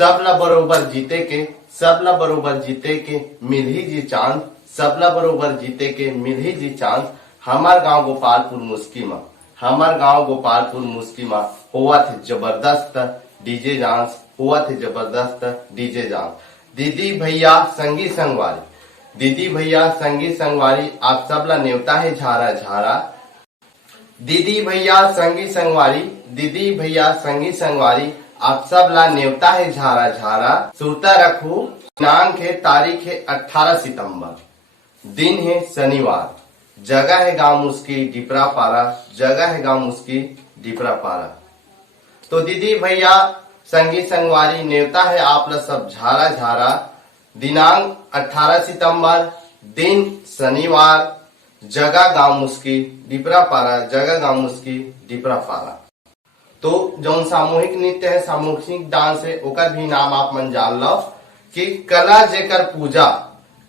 सबला बरोबर जीते के, सबला बरोबर जीते के मिलही जी चांद, सबला बरोबर जीते के मिलही जी चांद। हमार गांव गोपालपुर मुस्किमा, हमार गांव गोपालपुर मुस्किमा हुआ थे जबरदस्त डीजे डांस, हुआ थे जबरदस्त डीजे डांस। दीदी भैया संगी संगवारी, दीदी भैया संगी संगवारी आप सबला न्योता है झारा झारा। दीदी भैया संगी संगवारी, दीदी भैया संगी संगवारी आप सबला न्योता है झारा झारा। सुरता रखू दिनांक है, तारीख है 18 सितंबर, दिन है शनिवार, जगह है गांव मुस्की डिपरा पारा, जगह है गांव मुस्की डिपरा पारा। तो दीदी भैया संगी संगवारी न्योता है आप सब झारा झारा। दिनांक 18 सितंबर, दिन शनिवार, जगह गांव मुस्की डिपरा पारा, जगह गांव मुस्की डिपरा पारा। तो जो सामूहिक नृत्य है, सामूहिक डांस है, ओकर भी नाम आप मन जान लो कि कला जेकर पूजा,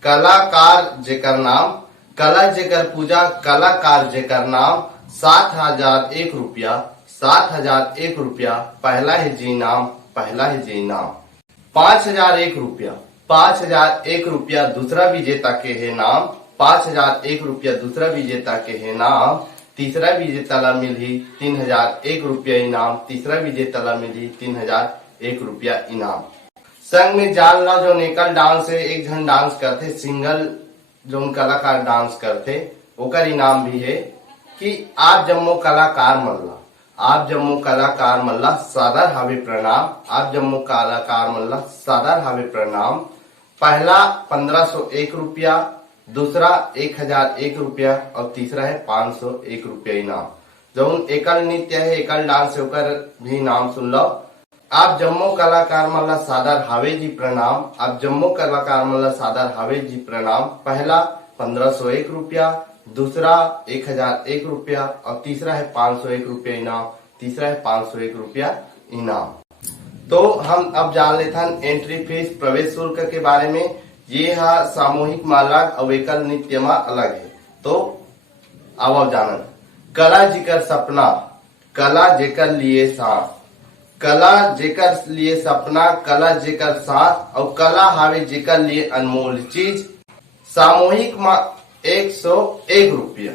कलाकार जेकर नाम, कला जेकर पूजा, कलाकार जेकर नाम। 7,001 रुपया, 7,001 रुपया पहला है जी नाम, पहला है जी नाम। 5,001 रुपया, 5,001 रुपया दूसरा विजेता के है नाम, 5,001 रुपया दूसरा विजेता के है नाम। तीसरा विजेता ला मिली 3,001 रुपया इनाम, तीसरा विजेता ला मिली 3,001 रुपया इनाम। संग में जान लो जो एकल डांस है, एक जन डांस करते, सिंगल जो कलाकार डांस करते, ओकर इनाम भी है कि आप जम्मो कलाकार मल्ला, आप जम्मो कलाकार मल्ला सादर हावे प्रणाम, आप जम्मो कलाकार मल्ला सादर हावे प्रणाम। पहला 1,501 रुपया, दूसरा 1,001 रुपया और तीसरा है 501 रुपया इनाम। जो एकल नृत्य है, एकल डांस है, ओकर भी नाम सुन लो। आप जम्मो कलाकार मल्ला सादर हावे जी प्रणाम, आप जम्मो कलाकार मल्ला सादर हावे जी प्रणाम। पहला 1,501 रुपया, दूसरा 1,001 रुपया और तीसरा है 501 रुपया इनाम, तीसरा है 501 रुपया इनाम। तो हम अब जान लेते हैं एंट्री फीस, प्रवेश शुल्क के बारे में। ये है सामूहिक में अलग और एकल नृत्य में अलग है। तो अब जानन कला जेकर सपना, कला जेकर लिए सांस, कला जेकर लिए सपना, कला जेकर सांस और कला हावे जेकर लिए अनमोल चीज। सामूहिक में 101 रुपया,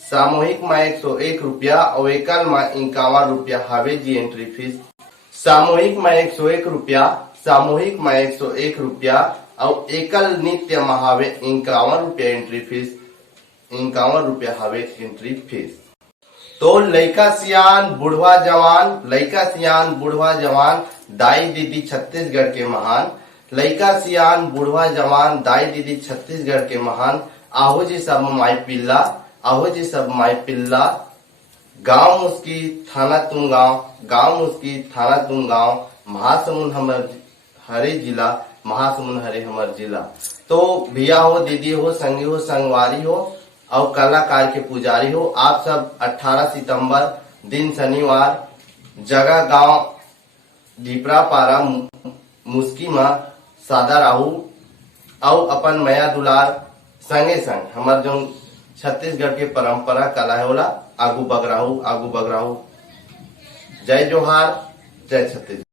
सामूहिक में 101 रुपया और एकल में 51 रुपया हावे जी एंट्री फीस। सामूहिक में 101 रुपया, सामूहिक में 101 रुपया और एकल नृत्य में हावे 51 रुपया एंट्री फीस, 51 रुपया हावे एंट्री फीस। तो लइका सियान बुढ़वा जवान, लइका सियान बुढ़वा जवान, दाई दीदी छत्तीसगढ़ के महान, लइका सियान बुढ़वा जवान, दाई दीदी छत्तीसगढ़ के महान। आहो जी सब माई पिल्ला, आहो जी सब माई पिल्ला। गांव मुस्की थाना तुम गांव, गांव मुस्की थाना तुम गांव, महासमुंद हमर हरे जिला, महासमुंद हरे हमर जिला। तो भैया हो, दीदी हो, संगी हो, संगवारी हो और कलाकार के पुजारी हो, आप सब 18 सितंबर दिन शनिवार, जगह गांव डिपरा पारा मुस्की में सादा राहू और अपन मया दुलार संगे संग हमार जो छत्तीसगढ़ के परंपरा कला है ओला आगू बगराहू, आगू बगराहू। जय जोहार, जय छत्तीसगढ़।